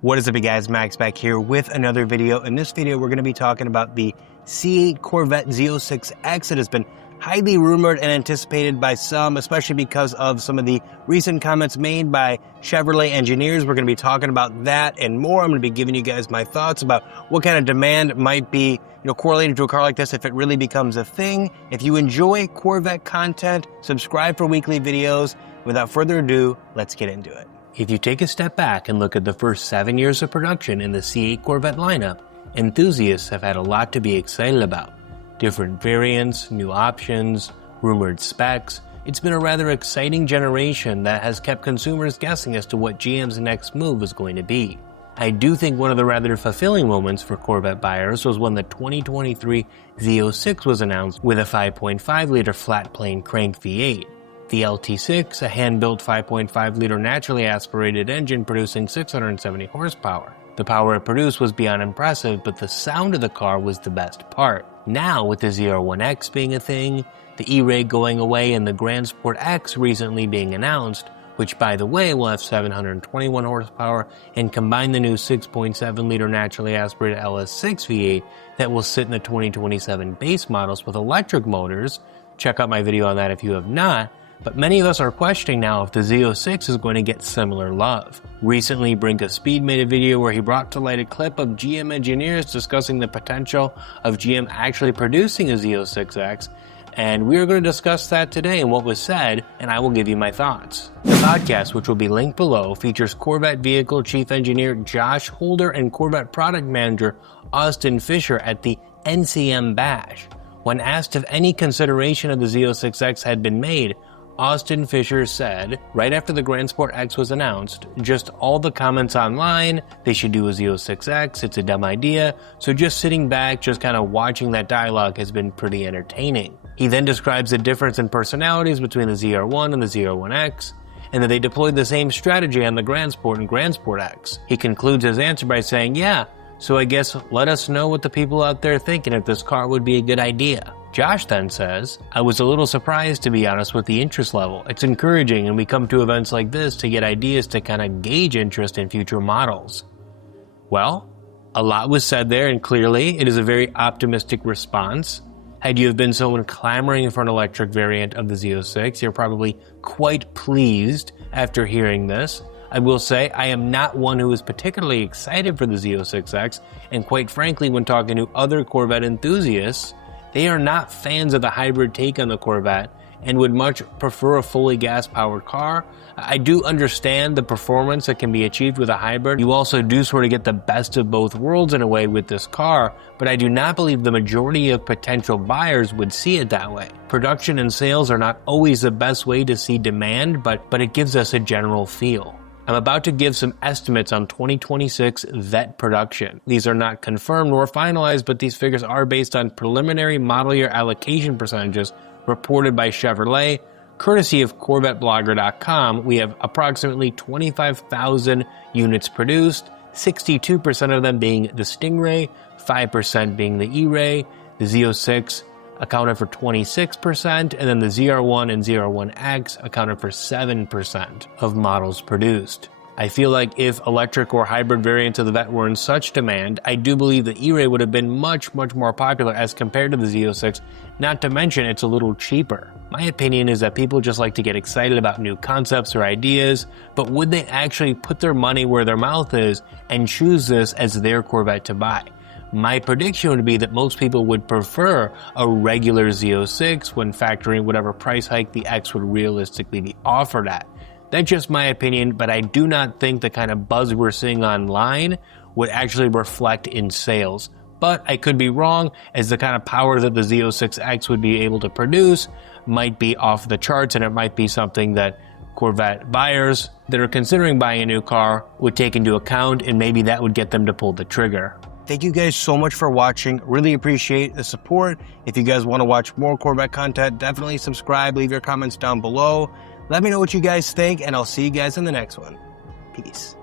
What is up, you guys? Max back here with another video. In this video, we're going to be talking about the C8 Corvette Z06X that has been highly rumored and anticipated by some, especially because of some of the recent comments made by Chevy Engineers. We're going to be talking about that and more. I'm going to be giving you guys my thoughts about what kind of demand might be, correlated to a car like this if it really becomes a thing. If you enjoy Corvette content, subscribe for weekly videos. Without further ado, let's get into it. If you take a step back and look at the first 7 years of production in the C8 Corvette lineup, enthusiasts have had a lot to be excited about. Different variants, new options, rumored specs. It's been a rather exciting generation that has kept consumers guessing as to what GM's next move was going to be. I do think one of the rather fulfilling moments for Corvette buyers was when the 2023 Z06 was announced with a 5.5-liter flat-plane crank V8. The LT6, a hand-built 5.5-liter naturally aspirated engine producing 670 horsepower. The power it produced was beyond impressive, but the sound of the car was the best part. Now, with the ZR1X being a thing, the E-Ray going away, and the Grand Sport X recently being announced, which by the way will have 721 horsepower and combine the new 6.7-liter naturally aspirated LS6 V8 that will sit in the 2027 base models with electric motors. Check out my video on that if you have not. But many of us are questioning now if the Z06 is going to get similar love. Recently, Brink of Speed made a video where he brought to light a clip of GM Engineers discussing the potential of GM actually producing a Z06X, and we are going to discuss that today and what was said, and I will give you my thoughts. The podcast, which will be linked below, features Corvette Vehicle Chief Engineer Josh Holder and Corvette Product Manager Austin Fisher at the NCM Bash. When asked if any consideration of the Z06X had been made, Austin Fisher said, right after the Grand Sport X was announced, just all the comments online, they should do a Z06X, it's a dumb idea, so just sitting back, just kind of watching that dialogue has been pretty entertaining. He then describes the difference in personalities between the ZR1 and the ZR1X, and that they deployed the same strategy on the Grand Sport and Grand Sport X. He concludes his answer by saying, yeah, so I guess let us know what the people out there think and if this car would be a good idea. Josh then says, I was a little surprised to be honest with the interest level. It's encouraging and we come to events like this to get ideas to kind of gauge interest in future models. Well, a lot was said there and clearly it is a very optimistic response. Had you have been someone clamoring for an electric variant of the Z06, you're probably quite pleased after hearing this. I will say I am not one who is particularly excited for the Z06X, and quite frankly when talking to other Corvette enthusiasts, they are not fans of the hybrid take on the Corvette and would much prefer a fully gas-powered car. I do understand the performance that can be achieved with a hybrid. You also do sort of get the best of both worlds in a way with this car, but I do not believe the majority of potential buyers would see it that way. Production and sales are not always the best way to see demand, but it gives us a general feel. I'm about to give some estimates on 2026 Vette production. These are not confirmed nor finalized, but these figures are based on preliminary model year allocation percentages reported by Chevrolet. Courtesy of CorvetteBlogger.com, we have approximately 25,000 units produced, 62% of them being the Stingray, 5% being the E-Ray, the Z06 accounted for 26%, and then the ZR1 and ZR1X accounted for 7% of models produced. I feel like if electric or hybrid variants of the Vette were in such demand, I do believe the E-Ray would have been much more popular as compared to the Z06, not to mention it's a little cheaper. My opinion is that people just like to get excited about new concepts or ideas, but would they actually put their money where their mouth is and choose this as their Corvette to buy? My prediction would be that most people would prefer a regular Z06 when factoring whatever price hike the X would realistically be offered at. That's just my opinion, but I do not think the kind of buzz we're seeing online would actually reflect in sales. But I could be wrong, as the kind of power that the Z06X would be able to produce might be off the charts, and it might be something that Corvette buyers that are considering buying a new car would take into account, and maybe that would get them to pull the trigger. Thank you guys so much for watching. Really appreciate the support. If you guys want to watch more Corvette content, definitely subscribe. Leave your comments down below. Let me know what you guys think, and I'll see you guys in the next one. Peace.